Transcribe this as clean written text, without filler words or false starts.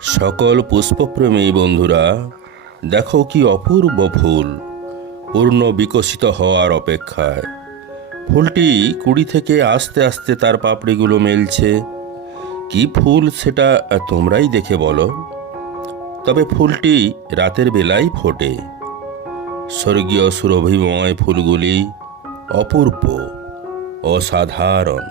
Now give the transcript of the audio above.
সকল পুষ্পপ্রেমী বন্ধুরা, দেখো কি অপূর্ব ফুল পূর্ণ বিকশিত হওয়ার অপেক্ষায়। ফুলটি কুড়ি থেকে আস্তে আস্তে তার পাপড়িগুলো মেলছে। কি ফুল সেটা তোমরাই দেখে বলো। তবে ফুলটি রাতের বেলায় ফোটে। স্বর্গীয় সুরভিময় ফুলগুলি অপূর্ব, অসাধারণ।